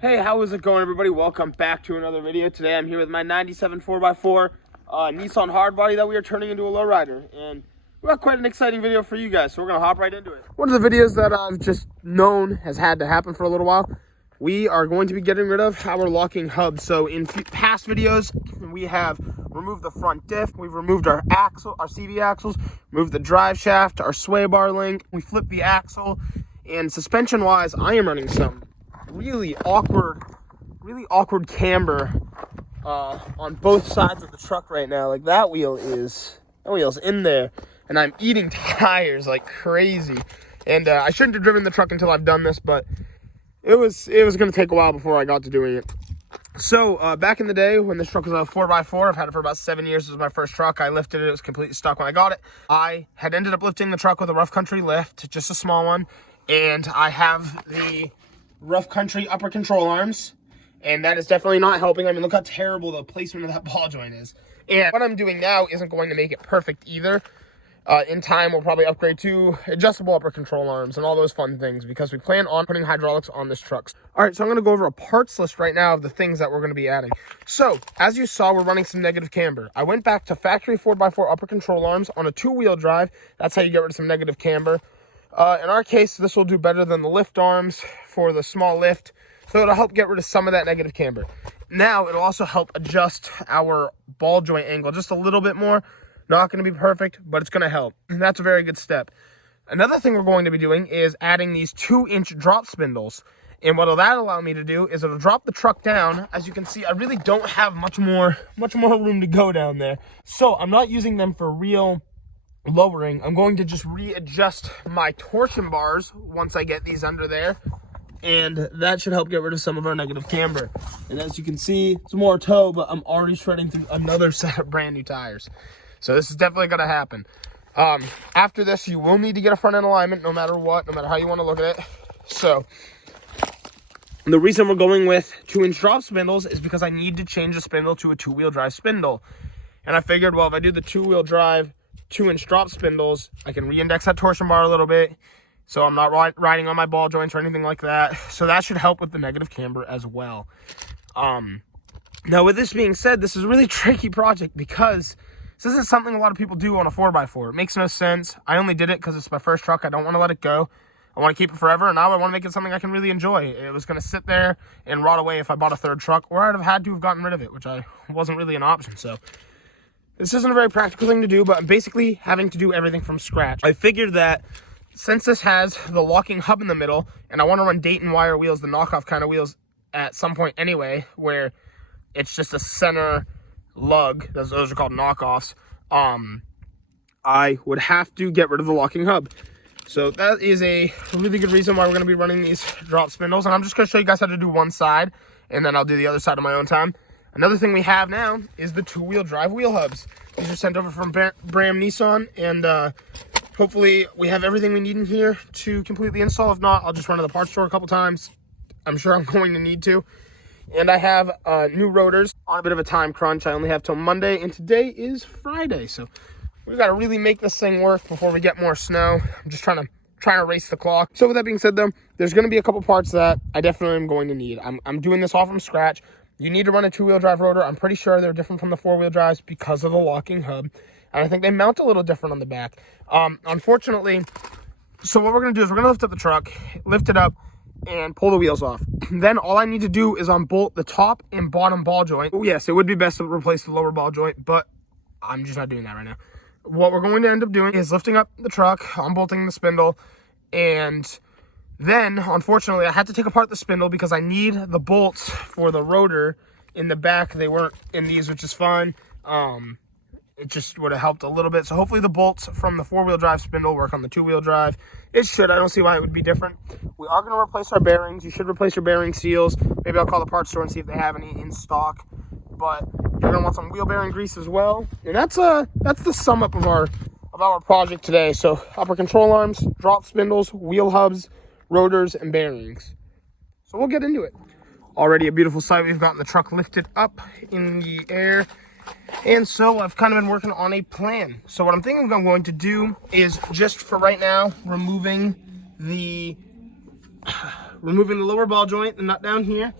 Hey, how is it going, everybody? Welcome back to another video. Today I'm here with my 97 4x4 Nissan hardbody that we are turning into a lowrider, and we got quite an exciting video for you guys, so we're gonna hop right into it. One of the videos that I've just known has had to happen for a little while. We are going to be getting rid of our locking hub. So in past videos, we have removed the front diff, we've removed our axle, our CV axles, removed the drive shaft, our sway bar link, we flipped the axle, and suspension-wise, I am running some really awkward camber on both sides of the truck right now. Like that wheel's in there, and I'm eating tires like crazy. And I shouldn't have driven the truck until I've done this, but it was going to take a while before I got to doing it. So back in the day when this truck was a 4x4, I've had it for about 7 years. This was my first truck. I lifted it. It was completely stuck when I got it. I had ended up lifting the truck with a rough country lift, just a small one, and I have the rough country upper control arms, and that is definitely not helping. I mean, look how terrible the placement of that ball joint is. And what I'm doing now isn't going to make it perfect either. In time, we'll probably upgrade to adjustable upper control arms and all those fun things, because we plan on putting hydraulics on this truck. All right, so I'm going to go over a parts list right now of the things that we're going to be adding. So, as you saw, we're running some negative camber. I went back to factory 4x4 upper control arms on a 2-wheel drive. That's how you get rid of some negative camber. In our case, this will do better than the lift arms for the small lift, so it'll help get rid of some of that negative camber. Now, it'll also help adjust our ball joint angle just a little bit more. Not going to be perfect, but it's going to help. And that's a very good step. Another thing we're going to be doing is adding these 2-inch drop spindles. And what that'll allow me to do is it'll drop the truck down. As you can see, I really don't have much more room to go down there. So I'm not using them for real lowering. I'm going to just readjust my torsion bars once I get these under there, and that should help get rid of some of our negative camber. And as you can see, it's more toe, but I'm already shredding through another set of brand new tires. So this is definitely going to happen. After this, you will need to get a front end alignment no matter what, no matter how you want to look at it. So the reason we're going with 2-inch drop spindles is because I need to change the spindle to a 2-wheel drive spindle. And I figured, well, if I do the 2-wheel drive 2-inch drop spindles, I can re-index that torsion bar a little bit, so I'm not riding on my ball joints or anything like that. So that should help with the negative camber as well. Now, with this being said, this is a really tricky project because this isn't something a lot of people do on a 4x4. It makes no sense. I only did it because it's my first truck. I don't want to let it go. I want to keep it forever, and now I want to make it something I can really enjoy. It was going to sit there and rot away if I bought a third truck, or I'd have had to have gotten rid of it, which wasn't really an option. So this isn't a very practical thing to do, but I'm basically having to do everything from scratch. I figured that since this has the locking hub in the middle, and I want to run Dayton wire wheels, the knockoff kind of wheels, at some point anyway, where it's just a center lug, those are called knockoffs, I would have to get rid of the locking hub. So that is a really good reason why we're going to be running these drop spindles, and I'm just going to show you guys how to do one side, and then I'll do the other side on my own time. Another thing we have now is the 2-wheel drive wheel hubs. These are sent over from Bram Nissan, and hopefully we have everything we need in here to complete the install. If not, I'll just run to the parts store a couple times. I'm sure I'm going to need to. And I have new rotors on a bit of a time crunch. I only have till Monday, and today is Friday, so we've got to really make this thing work before we get more snow. I'm just trying to race the clock. So with that being said, though, there's going to be a couple parts that I definitely am going to need. I'm doing this all from scratch. You need to run a 2-wheel drive rotor. I'm pretty sure they're different from the 4-wheel drives because of the locking hub, and I think they mount a little different on the back. Unfortunately, so what we're going to do is we're going to lift up the truck, lift it up, and pull the wheels off. Then all I need to do is unbolt the top and bottom ball joint. Oh, yes, it would be best to replace the lower ball joint, but I'm just not doing that right now. What we're going to end up doing is lifting up the truck, unbolting the spindle, and then, unfortunately, I had to take apart the spindle because I need the bolts for the rotor in the back. They weren't in these, which is fine. It just would have helped a little bit. So hopefully the bolts from the 4-wheel drive spindle work on the 2-wheel drive. It should. I don't see why it would be different. We are going to replace our bearings. You should replace your bearing seals. Maybe I'll call the parts store and see if they have any in stock. But you're going to want some wheel bearing grease as well. And that's the sum up of our project today. So upper control arms, drop spindles, wheel hubs, rotors, and bearings. So we'll get into it. Already a beautiful sight. We've gotten the truck lifted up in the air. And so I've kind of been working on a plan. So what I'm thinking I'm going to do is, just for right now, removing the lower ball joint, the nut down here,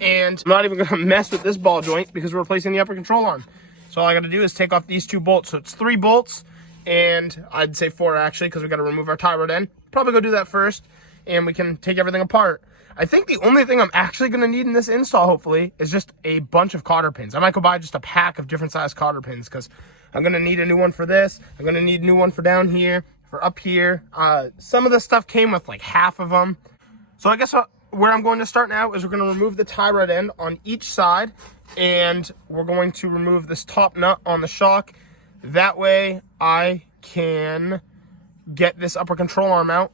And I'm not even gonna mess with this ball joint because we're replacing the upper control arm. So all I gotta do is take off these 2 bolts. So it's 3 bolts, and I'd say 4 actually, because we gotta remove our tie rod end. Probably go do that first, and we can take everything apart. I think the only thing I'm actually gonna need in this install, hopefully, is just a bunch of cotter pins. I might go buy just a pack of different size cotter pins, because I'm gonna need a new one for this. I'm gonna need a new one for down here, for up here. Some of the stuff came with like half of them. So I guess where I'm going to start now is we're going to remove the tie rod end on each side, and we're going to remove this top nut on the shock. That way I can get this upper control arm out,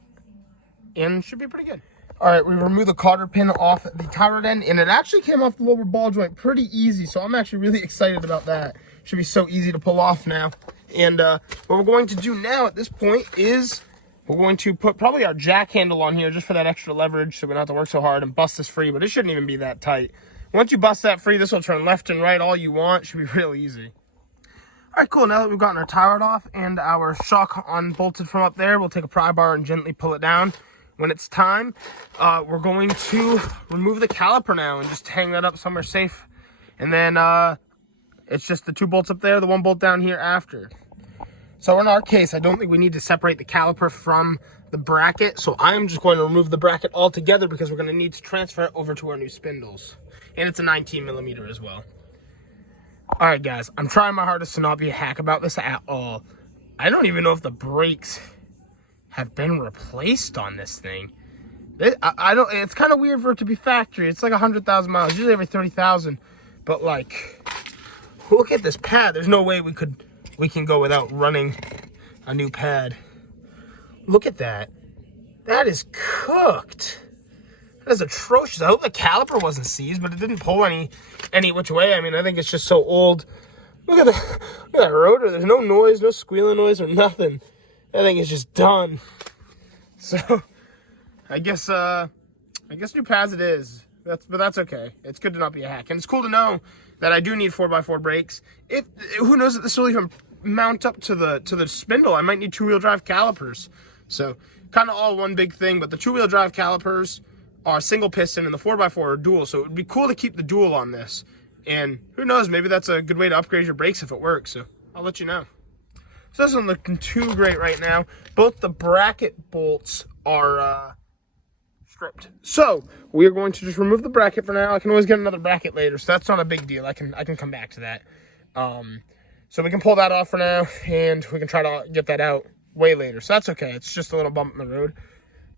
and it should be pretty good. All right, we removed the cotter pin off the tie rod end, and it actually came off the lower ball joint pretty easy, so I'm actually really excited about that. Should be so easy to pull off now. And what we're going to do now at this point is we're going to put probably our jack handle on here just for that extra leverage so we don't have to work so hard and bust this free, but it shouldn't even be that tight. Once you bust that free, this will turn left and right all you want. It should be real easy. All right, cool. Now that we've gotten our tie rod off and our shock unbolted from up there, we'll take a pry bar and gently pull it down. When it's time, we're going to remove the caliper now and just hang that up somewhere safe. And then it's just the 2 bolts up there, the 1 bolt down here after. So in our case, I don't think we need to separate the caliper from the bracket. So I'm just going to remove the bracket altogether because we're going to need to transfer it over to our new spindles. And it's a 19mm as well. All right, guys, I'm trying my hardest to not be a hack about this at all. I don't even know if the brakes have been replaced on this thing. I don't. It's kind of weird for it to be factory. It's like 100,000 miles, usually every 30,000. But like, look at this pad. There's no way we can go without running a new pad. Look at that. That is cooked. That is atrocious. I hope the caliper wasn't seized, but it didn't pull any which way. I mean, I think it's just so old. Look at that rotor. There's no noise, no squealing noise or nothing. That thing is just done. So I guess new pads it is. But that's okay. It's good to not be a hack. And it's cool to know that I do need 4x4 brakes. Who knows that this will even mount up to the spindle. I might need 2-wheel drive calipers. So kind of all one big thing, but the 2-wheel drive calipers are single piston and the 4x4 are dual. So it would be cool to keep the dual on this. And who knows, maybe that's a good way to upgrade your brakes if it works. So I'll let you know. So this isn't looking too great right now. Both the bracket bolts are stripped. So we are going to just remove the bracket for now. I can always get another bracket later, so that's not a big deal. I can come back to that. So we can pull that off for now, and we can try to get that out way later. So that's okay. It's just a little bump in the road.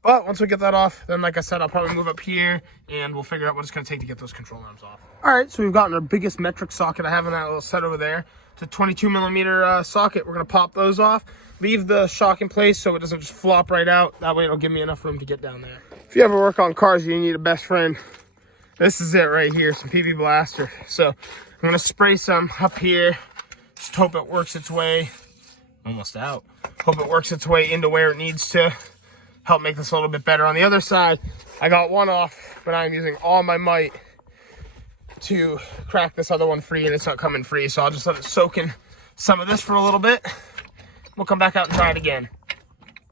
But once we get that off, then like I said, I'll probably move up here, and we'll figure out what it's going to take to get those control arms off. All right, so we've gotten our biggest metric socket I have in that little set over there. It's a 22mm socket. We're going to pop those off, leave the shock in place so it doesn't just flop right out. That way it'll give me enough room to get down there. If you ever work on cars, you need a best friend. This is it right here, some PB Blaster. So I'm going to spray some up here. Just hope it works its way, almost out. Hope it works its way into where it needs to. Help make this a little bit better. On the other side, I got one off, but I'm using all my might to crack this other one free, and it's not coming free. So I'll just let it soak in some of this for a little bit. We'll come back out and try it again.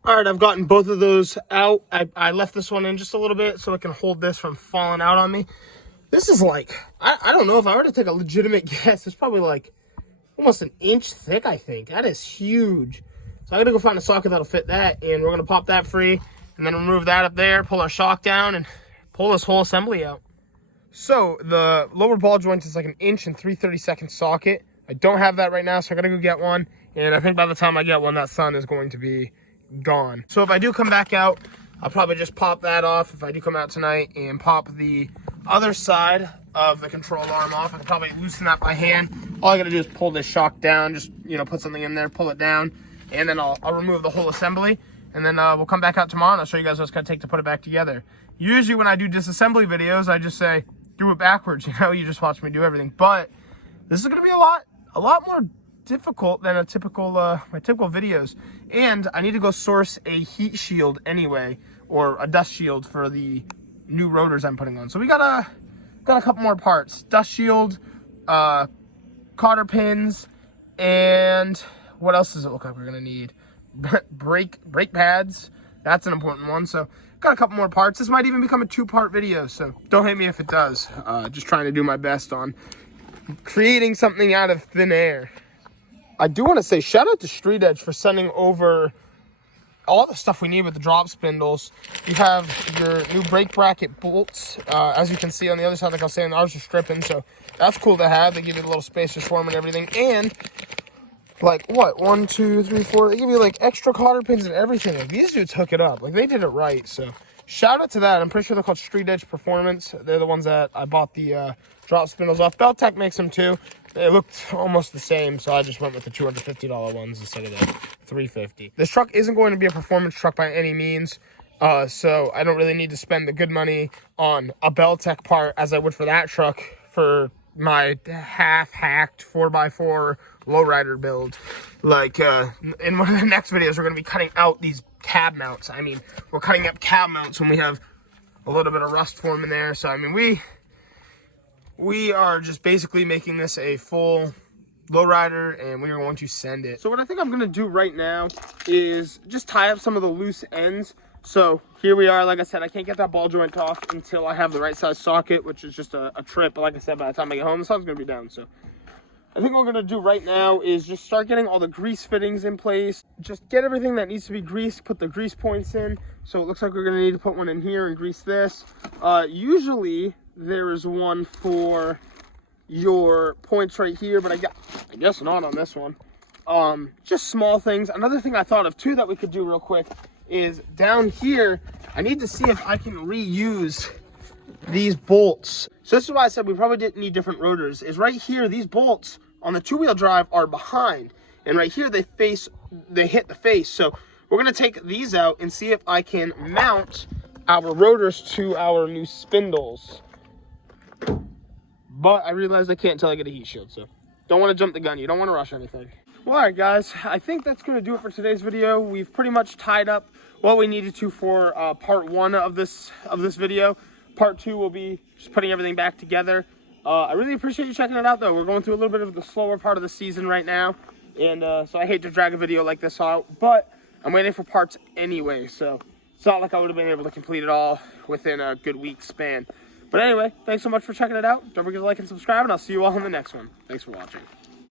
All right, I've gotten both of those out. I left this one in just a little bit so it can hold this from falling out on me. This is like, I don't know, if I were to take a legitimate guess, it's probably like almost an inch thick, I think. That is huge. So I'm going to go find a socket that'll fit that, and we're going to pop that free, and then remove that up there, pull our shock down, and pull this whole assembly out. So the lower ball joint is like an 1 3/32 socket. I don't have that right now, so I got to go get one, and I think by the time I get one, that sun is going to be gone. So if I do come back out, I'll probably just pop that off if I do come out tonight, and pop the other side of the control arm off. I can probably loosen that by hand. All I got to do is pull this shock down, just, you know, put something in there, pull it down, and then I'll remove the whole assembly, and then we'll come back out tomorrow and I'll show you guys what it's going to take to put it back together. Usually when I do disassembly videos, I just say, do it backwards, you know, you just watch me do everything. But this is going to be a lot more difficult than a typical my typical videos. And I need to go source a heat shield anyway, or a dust shield for the new rotors I'm putting on. So we got a couple more parts. Dust shield, cotter pins, and what else does it look like we're gonna need? Brake pads. That's an important one. So got a couple more parts. This might even become a 2-part video, so don't hate me if it does. Just trying to do my best on creating something out of thin air. I do want to say shout out to Street Edge for sending over all the stuff we need with the drop spindles. You have your new brake bracket bolts. As you can see on the other side, like I was saying, ours are stripping, so that's cool to have. They give you the little spacers for them and everything. And like what, 1, 2, 3, 4, they give you like extra cotter pins and everything. Like these dudes hook it up. Like they did it right. So shout out to that. I'm pretty sure they're called Street Edge Performance. They're the ones that I bought the drop spindles off. Beltec makes them too. They looked almost the same, so I just went with the $250 ones instead of the $350. This truck isn't going to be a performance truck by any means, so I don't really need to spend the good money on a Beltec part as I would for that truck for my half-hacked 4x4 Lowrider build. Like, in one of the next videos, we're going to be cutting out these cab mounts. I mean, we're cutting up cab mounts when we have a little bit of rust form in there, so I mean, we are just basically making this a full Lowrider, and we are going to send it. So what I think I'm going to do right now is just tie up some of the loose ends. So here we are. Like I said, I can't get that ball joint off until I have the right size socket, which is just a trip. But like I said, by the time I get home, the sun's going to be down. So I think what we're going to do right now is just start getting all the grease fittings in place. Just get everything that needs to be greased, put the grease points in. So it looks like we're going to need to put one in here and grease this. Usually there is one for your points right here, but I guess not on this one. Just small things. Another thing I thought of too that we could do real quick is down here, I need to see if I can reuse these bolts. So this is why I said we probably didn't need different rotors, is right here, these bolts on the 2-wheel drive are behind, and right here they hit the face. So we're going to take these out and see if I can mount our rotors to our new spindles. But I realized I can't until I get a heat shield, so don't want to jump the gun. You don't want to rush anything. Well, all right, guys, I think that's going to do it for today's video. We've pretty much tied up what we needed to for part 1 of this video. Part 2 will be just putting everything back together. I really appreciate you checking it out, though. We're going through a little bit of the slower part of the season right now, and so I hate to drag a video like this out, but I'm waiting for parts anyway, so it's not like I would have been able to complete it all within a good week span. But anyway, thanks so much for checking it out. Don't forget to like and subscribe, and I'll see you all in the next one. Thanks for watching.